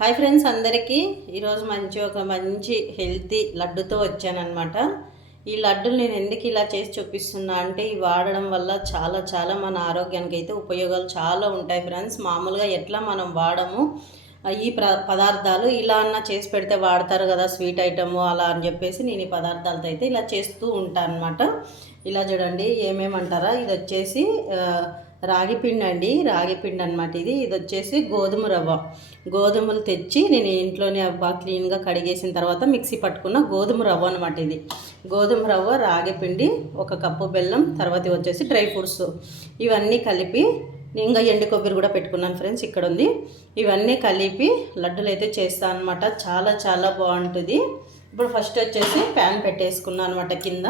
Hi friends అందరికీ. ఈరోజు మంచి ఒక మంచి హెల్తీ లడ్డుతో వచ్చానమాట ఈ లడ్డులు నేను ఎందుకు ఇలా చేసి చూపిస్తున్నా అంటే ఇవి వాడడం వల్ల చాలా చాలా మన ఆరోగ్యానికి అయితే ఉపయోగాలు చాలా ఉంటాయి ఫ్రెండ్స్. మామూలుగా ఎట్లా మనం వాడము ఈ ప్ర పదార్థాలు ఇలా అన్న చేసి పెడితే వాడతారు కదా స్వీట్ ఐటము అలా అని చెప్పేసి నేను ఈ పదార్థాలతో అయితే ఇలా చేస్తూ ఉంటాను అనమాట ఇలా చూడండి ఏమేమంటారా? ఇది వచ్చేసి రాగిపిండి రాగి పిండి అండి రాగి పిండి అనమాట ఇది. ఇది వచ్చేసి గోధుమ రవ్వ. గోధుమలు తెచ్చి నేను ఇంట్లోనే బాగా క్లీన్గా కడిగేసిన తర్వాత మిక్సీ పట్టుకున్న గోధుమ రవ్వ అనమాట ఇది. గోధుమ రవ్వ రాగి పిండి ఒక కప్పు బెల్లం తర్వాత వచ్చేసి డ్రై ఫ్రూట్స్. ఇవన్నీ కలిపి ఇంకా ఎండు కొబ్బరి కూడా పెట్టుకున్నాను ఫ్రెండ్స్ ఇక్కడ ఉంది. ఇవన్నీ కలిపి లడ్డూలు అయితే చేస్తాను అనమాట చాలా చాలా బాగుంటుంది. ఇప్పుడు ఫస్ట్ వచ్చేసి ప్యాన్ పెట్టేసుకున్నాను అనమాట కింద.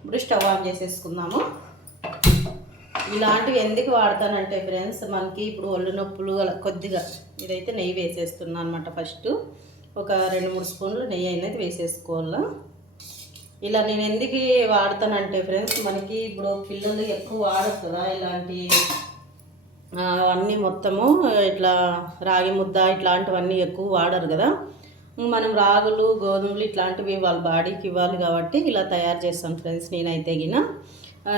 ఇప్పుడు స్టవ్ ఆన్ చేసేసుకుందాము. ఇలాంటివి ఎందుకు వాడతానంటే ఫ్రెండ్స్ మనకి ఇప్పుడు ఒళ్ళు నొప్పులు అలా కొద్దిగా ఇదైతే నెయ్యి వేసేస్తున్నాను అనమాట ఫస్ట్. ఒక రెండు మూడు స్పూన్లు నెయ్యి అనేది వేసేసుకోవాలి. ఇలా నేను ఎందుకు వాడతానంటే ఫ్రెండ్స్ మనకి ఇప్పుడు పిల్లలు ఎక్కువ వాడరు కదా ఇలాంటి అన్నీ మొత్తము ఇట్లా రాగి ముద్ద ఇట్లాంటివన్నీ ఎక్కువ వాడరు కదా. మనం రాగులు గోధుమలు ఇట్లాంటివి వాళ్ళ బాడీకి ఇవ్వాలి కాబట్టి ఇలా తయారు చేస్తాను ఫ్రెండ్స్ నేనైతే గిన.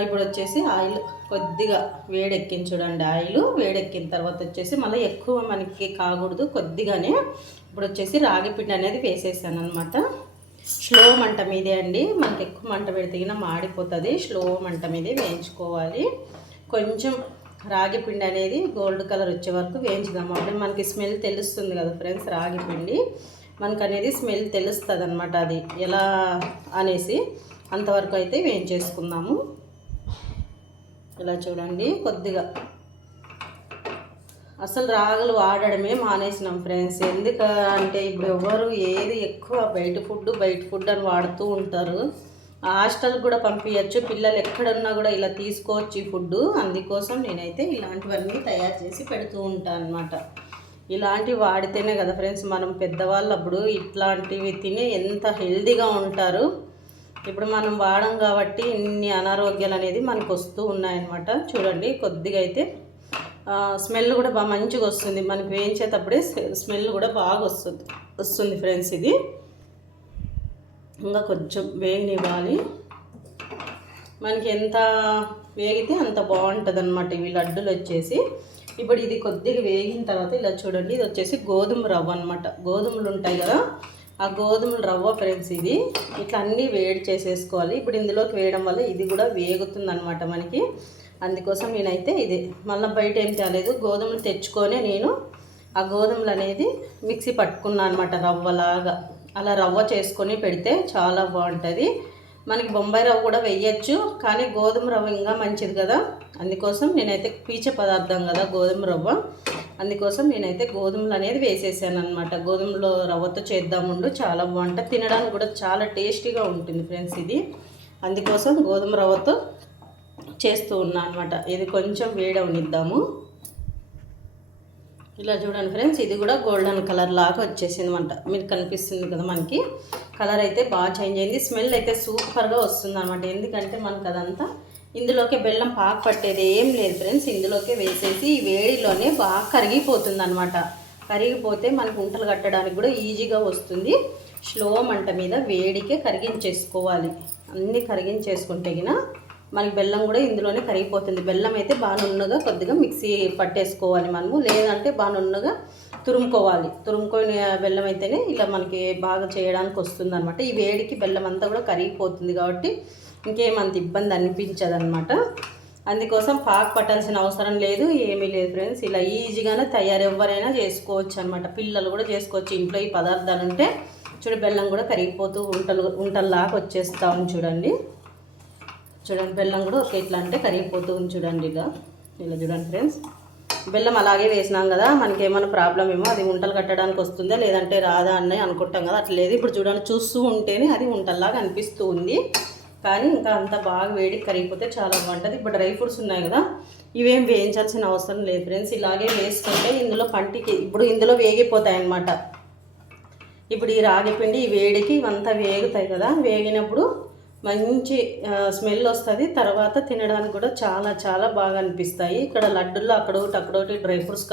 ఇప్పుడు వచ్చేసి ఆయిల్ కొద్దిగా వేడెక్కిన చూడండి ఆయిల్ వేడెక్కిన తర్వాత వచ్చేసి మళ్ళీ ఎక్కువ మనకి కాకూడదు కొద్దిగానే. ఇప్పుడు వచ్చేసి రాగి పిండి అనేది వేసేసాను అనమాట స్లో మంట మీదే అండి మనకి ఎక్కువ మంట పెడితేగిన మాడిపోతుంది. స్లో మంట మీదే వేయించుకోవాలి. కొంచెం రాగి పిండి అనేది గోల్డ్ కలర్ వచ్చే వరకు వేయించుదాం అప్పుడు మనకి స్మెల్ తెలుస్తుంది కదా ఫ్రెండ్స్ రాగి పిండి. మనకు అనేది స్మెల్ తెలుస్తుంది అనమాట అది. ఎలా అనేసి అంతవరకు అయితే వేయించేసుకుందాము. ఇలా చూడండి కొద్దిగా. అసలు రాగులు వాడడమే మానేసినాం ఫ్రెండ్స్. ఎందుకు అంటే ఇప్పుడు ఎవరు ఏది ఎక్కువ బయట ఫుడ్ బయట ఫుడ్ అని వాడుతూ ఉంటారు. హాస్టల్కి కూడా పంపించచ్చు పిల్లలు ఎక్కడున్నా కూడా ఇలా తీసుకోవచ్చు ఈ ఫుడ్. అందుకోసం నేనైతే ఇలాంటివన్నీ తయారు చేసి పెడుతూ ఉంటాను అనమాట ఇలాంటివి వాడితేనే కదా ఫ్రెండ్స్ మనం పెద్దవాళ్ళు అప్పుడు ఇట్లాంటివి తిని ఎంత హెల్తీగా ఉంటారు. ఇప్పుడు మనం వాడం కాబట్టి ఇన్ని అనారోగ్యాలు అనేది మనకు వస్తూ ఉన్నాయన్నమాట. చూడండి కొద్దిగా అయితే స్మెల్ కూడా బాగా మంచిగా వస్తుంది మనకి వేయించేటప్పుడే స్మెల్ కూడా బాగా వస్తుంది వస్తుంది ఫ్రెండ్స్ ఇది. ఇంకా కొంచెం వేగనివ్వాలి. మనకి ఎంత వేగితే అంత బాగుంటుంది అనమాట ఇవి లడ్డులు వచ్చేసి ఇప్పుడు ఇది కొద్దిగా వేగిన తర్వాత ఇలా చూడండి ఇది వచ్చేసి గోధుమ రవ్వ అనమాట గోధుమలు ఉంటాయి కదా ఆ గోధుమల రవ్వ ఫ్రెండ్స్ ఇది. ఇట్లా అన్నీ వేడి చేసేసుకోవాలి. ఇప్పుడు ఇందులోకి వేయడం వల్ల ఇది కూడా వేగుతుంది అనమాట మనకి. అందుకోసం నేనైతే ఇది. మళ్ళీ బయట ఏం తేలేదు. గోధుమలు తెచ్చుకొని నేను ఆ గోధుమలు అనేది మిక్సీ పట్టుకున్నాను అనమాట రవ్వలాగా. అలా రవ్వ చేసుకొని పెడితే చాలా బాగుంటుంది. మనకి బొంబాయి రవ్వ కూడా వేయచ్చు కానీ గోధుమ రవ్వ ఇంకా మంచిది కదా. అందుకోసం నేనైతే పీచ పదార్థం కదా గోధుమ రవ్వ. అందుకోసం నేనైతే గోధుమలు అనేది వేసేసాను అనమాట గోధుమలో రవ్వతో చేద్దాముండు చాలా వంట తినడానికి కూడా చాలా టేస్టీగా ఉంటుంది ఫ్రెండ్స్ ఇది. అందుకోసం గోధుమ రవ్వతో చేస్తూ ఉన్నా అనమాట ఇది కొంచెం వేడవనిద్దాము ఇలా చూడండి ఫ్రెండ్స్ ఇది కూడా గోల్డెన్ కలర్ లాగా వచ్చేసింది అనమాట మీకు కనిపిస్తుంది కదా మనకి. కలర్ అయితే బాగా చేంజ్ అయింది. స్మెల్ అయితే సూపర్గా వస్తుంది అనమాట ఎందుకంటే మనకు అదంతా ఇందులోకి బెల్లం పాకు పట్టేది ఏం లేదు ఫ్రెండ్స్ ఇందులోకి వేసేసి ఈ వేడిలోనే బాగా కరిగిపోతుంది అనమాట కరిగిపోతే మనకు ఉంటలు కట్టడానికి కూడా ఈజీగా వస్తుంది. స్లో మంట మీద వేడికే కరిగించేసుకోవాలి. అన్నీ కరిగించేసుకుంటే గిన మనకి బెల్లం కూడా ఇందులోనే కరిగిపోతుంది. బెల్లం అయితే బాగా నున్నగా కొద్దిగా మిక్సీ పట్టేసుకోవాలి మనము. లేదంటే బాగా నున్నగా తురుముకోవాలి. తురుముకొని బెల్లం అయితేనే ఇలా మనకి బాగా చేయడానికి వస్తుంది అనమాట ఈ వేడికి బెల్లం అంతా కూడా కరిగిపోతుంది కాబట్టి ఇంకేమంత ఇబ్బంది అనిపించదు అనమాట అందుకోసం పాకు పట్టాల్సిన అవసరం లేదు ఏమీ లేదు ఫ్రెండ్స్. ఇలా ఈజీగానే తయారు ఎవరైనా చేసుకోవచ్చు అనమాట పిల్లలు కూడా చేసుకోవచ్చు. ఇంట్లో ఈ పదార్థాలు ఉంటే చూడు బెల్లం కూడా కరిగిపోతూ ఉంటలు ఉంటల్లాగా వచ్చేస్తా ఉంది చూడండి. చూడండి బెల్లం కూడా ఒక ఇట్లా అంటే కరిగిపోతూ ఉంది చూడండి ఇలా ఇలా చూడండి ఫ్రెండ్స్. బెల్లం అలాగే వేసినాం కదా మనకి ఏమైనా ప్రాబ్లం ఏమో అది ఉంటలు కట్టడానికి వస్తుందా లేదంటే రాదా అని అనుకుంటాం కదా అట్లా లేదు. ఇప్పుడు చూడండి చూస్తూ ఉంటేనే అది ఉంటల్లాగా అనిపిస్తూ ఉంది. కానీ ఇంకా అంత బాగా వేడికి కరిగిపోతే చాలా బాగుంటుంది. ఇప్పుడు డ్రై ఫ్రూట్స్ ఉన్నాయి కదా ఇవేం వేయించాల్సిన అవసరం లేదు ఫ్రెండ్స్. ఇలాగే వేసుకుంటే ఇందులో పంటికి ఇప్పుడు ఇందులో వేగిపోతాయి అన్నమాట. ఇప్పుడు ఈ రాగి పిండి ఈ వేడికి ఇవంతా వేగుతాయి కదా వేగినప్పుడు మంచి స్మెల్ వస్తుంది. తర్వాత తినడానికి కూడా చాలా చాలా బాగా అనిపిస్తాయి. ఇక్కడ లడ్డుల్లో అక్కడ ఒకటి అక్కడ ఒకటి డ్రై ఫ్రూట్స్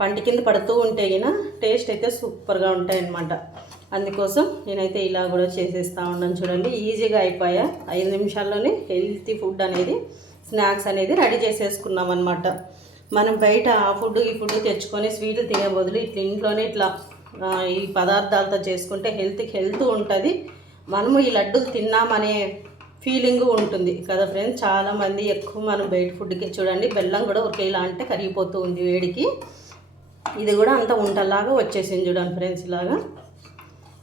పంట కింద పడుతూ ఉంటే గిన టేస్ట్ అయితే సూపర్గా ఉంటాయి అన్నమాట అందుకోసం నేనైతే ఇలా కూడా చేసేస్తూ ఉన్నాను చూడండి. ఈజీగా అయిపోయా. ఐదు నిమిషాల్లోనే హెల్తీ ఫుడ్ అనేది స్నాక్స్ అనేది రెడీ చేసేసుకున్నాం అనమాట మనం బయట ఆ ఫుడ్ ఈ ఫుడ్ తెచ్చుకొని స్వీట్లు తినే బదులు ఇట్లా ఇంట్లోనే ఇట్లా ఈ పదార్థాలతో చేసుకుంటే హెల్త్కి హెల్త్ ఉంటుంది. మనము ఈ లడ్డూలు తిన్నామనే ఫీలింగ్ ఉంటుంది కదా ఫ్రెండ్స్. చాలామంది ఎక్కువ మనం బయట ఫుడ్కి చూడండి బెల్లం కూడా ఒకేలా అంటే కరిగిపోతూ ఉంది వేడికి. ఇది కూడా అంత ఉంటలాగా వచ్చేసింది చూడండి ఫ్రెండ్స్ ఇలాగా.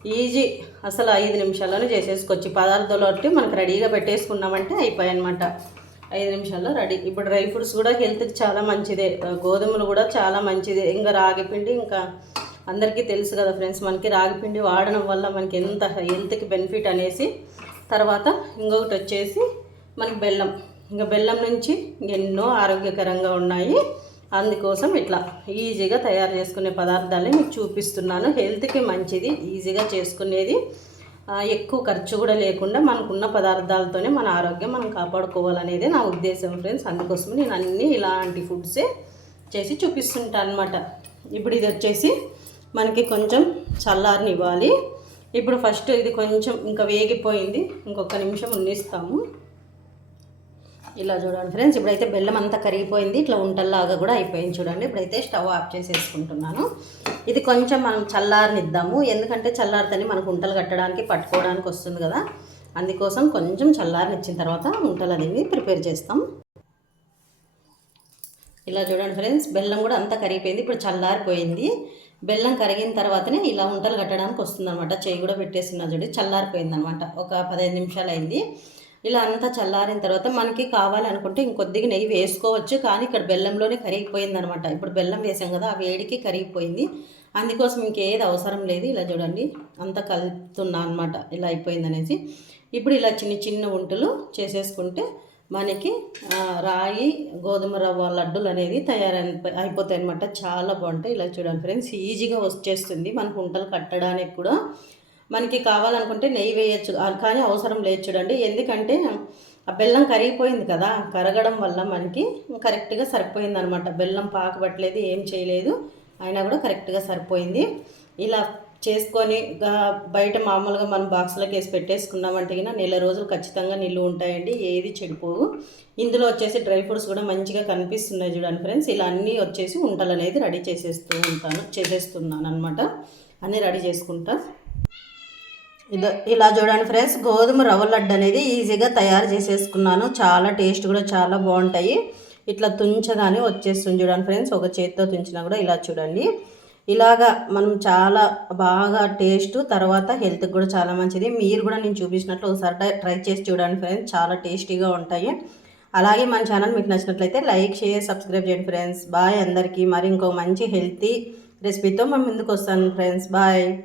ఈజీ. అసలు ఐదు నిమిషాల్లోనే చేసేసుకోవచ్చు. పదార్థాలు ఒకటి మనకు రెడీగా పెట్టేసుకున్నామంటే అయిపోయాయి అనమాట ఐదు నిమిషాల్లో రెడీ. ఇప్పుడు డ్రై ఫ్రూట్స్ కూడా హెల్త్కి చాలా మంచిదే. గోధుమలు కూడా చాలా మంచిదే. ఇంకా రాగి పిండి ఇంకా అందరికీ తెలుసు కదా ఫ్రెండ్స్ మనకి రాగి పిండి వాడడం వల్ల మనకి ఎంత హెల్త్కి బెనిఫిట్ అనేసి. తర్వాత ఇంకొకటి వచ్చేసి మనకి బెల్లం. ఇంకా బెల్లం నుంచి ఎన్నో ఆరోగ్యకరంగా ఉన్నాయి. అందుకోసం ఇట్లా ఈజీగా తయారు చేసుకునే పదార్థాలని మీకు చూపిస్తున్నాను. హెల్త్కి మంచిది ఈజీగా చేసుకునేది. ఎక్కువ ఖర్చు కూడా లేకుండా మనకున్న పదార్థాలతోనే మన ఆరోగ్యం మనం కాపాడుకోవాలనేది నా ఉద్దేశం ఫ్రెండ్స్. అందుకోసం నేను అన్నీ ఇలాంటి ఫుడ్సే చేసి చూపిస్తుంటాను అనమాట ఇప్పుడు ఇది వచ్చేసి మనకి కొంచెం చల్లారనివ్వాలి. ఇప్పుడు ఫస్ట్ ఇది కొంచెం ఇంకా వేగిపోయింది. ఇంకొక నిమిషం ఉన్నిస్తాము ఇలా చూడండి ఫ్రెండ్స్ ఇప్పుడైతే బెల్లం అంతా కరిగిపోయింది. ఇట్లా ఉంటల్లాగా కూడా అయిపోయింది చూడండి. ఇప్పుడైతే స్టవ్ ఆఫ్ చేసేసుకుంటున్నాను. ఇది కొంచెం మనం చల్లారనిద్దాము. ఎందుకంటే చల్లారితేనే మనకు ఉంటలు కట్టడానికి పట్టుకోవడానికి వస్తుంది కదా. అందుకోసం కొంచెం చల్లారనిచ్చిన తర్వాత ఉంటలు అనేవి ప్రిపేర్ చేస్తాం. ఇలా చూడండి ఫ్రెండ్స్ బెల్లం కూడా అంతా కరిగిపోయింది. ఇప్పుడు చల్లారిపోయింది. బెల్లం కరిగిన తర్వాతనే ఇలా ఉంటలు కట్టడానికి వస్తుందనమాట చేయి కూడా పెట్టేసిన చూడండి చల్లారిపోయింది అనమాట ఒక పదహైదు నిమిషాలు అయింది. ఇలా అంతా చల్లారిన తర్వాత మనకి కావాలనుకుంటే ఇంకొద్దిగా నెయ్యి వేసుకోవచ్చు. కానీ ఇక్కడ బెల్లంలోనే కరిగిపోయింది అనమాట ఇప్పుడు బెల్లం వేసాం కదా ఆ వేడికి కరిగిపోయింది. అందుకోసం ఇంకేది అవసరం లేదు. ఇలా చూడండి అంతా కలుపుతున్నా అనమాట ఇలా అయిపోయింది అనేసి ఇప్పుడు ఇలా చిన్న చిన్న వంటలు చేసేసుకుంటే మనకి రాగి గోధుమ రవ్వ లడ్డూలు అనేది తయారై అయిపోతాయి అనమాట చాలా బాగుంటాయి. ఇలా చూడండి ఫ్రెండ్స్ ఈజీగా వచ్చేస్తుంది. మనకు వంటలు కట్టడానికి కూడా మనకి కావాలనుకుంటే నెయ్యి వేయచ్చు. కానీ అవసరం లేదు చూడండి. ఎందుకంటే ఆ బెల్లం కరిగిపోయింది కదా కరగడం వల్ల మనకి కరెక్ట్గా సరిపోయింది అనమాట బెల్లం పాకబట్టలేదు ఏం చేయలేదు అయినా కూడా కరెక్ట్గా సరిపోయింది. ఇలా చేసుకొని బయట మామూలుగా మనం బాక్స్లోకి వేసి పెట్టేసుకున్నామంటే కన్నా నెల రోజులు ఖచ్చితంగా నిల్వ ఉంటాయండి ఏది చెడిపోవు. ఇందులో వచ్చేసి డ్రై ఫ్రూట్స్ కూడా మంచిగా కనిపిస్తున్నాయి చూడండి ఫ్రెండ్స్. ఇలా అన్నీ వచ్చేసి ఉంటలు అనేది రెడీ చేసేస్తూ ఉంటాను చేసేస్తున్నాను అనమాట అన్నీ రెడీ చేసుకుంటా. ఇదో ఇలా చూడండి ఫ్రెండ్స్ గోధుమ రవ్వ లడ్డు అనేది ఈజీగా తయారు చేసేసుకున్నాను. చాలా టేస్ట్ కూడా చాలా బాగుంటాయి. ఇట్లా తుంచగానే వచ్చేస్తుంది చూడండి ఫ్రెండ్స్ ఒక చేతితో తుంచినా కూడా ఇలా చూడండి. ఇలాగా మనం చాలా బాగా టేస్ట్ తర్వాత హెల్త్కి కూడా చాలా మంచిది. మీరు కూడా నేను చూపించినట్లు ఒకసారి ట్రై- ట్రై చేసి చూడండి ఫ్రెండ్స్ చాలా టేస్టీగా ఉంటాయి. అలాగే మన ఛానల్ మీకు నచ్చినట్లయితే లైక్ షేర్ సబ్స్క్రైబ్ చేయండి ఫ్రెండ్స్. బాయ్ అందరికీ. మరి ఇంకో మంచి హెల్తీ రెసిపీతో మేము ముందుకు వస్తాను ఫ్రెండ్స్. బాయ్.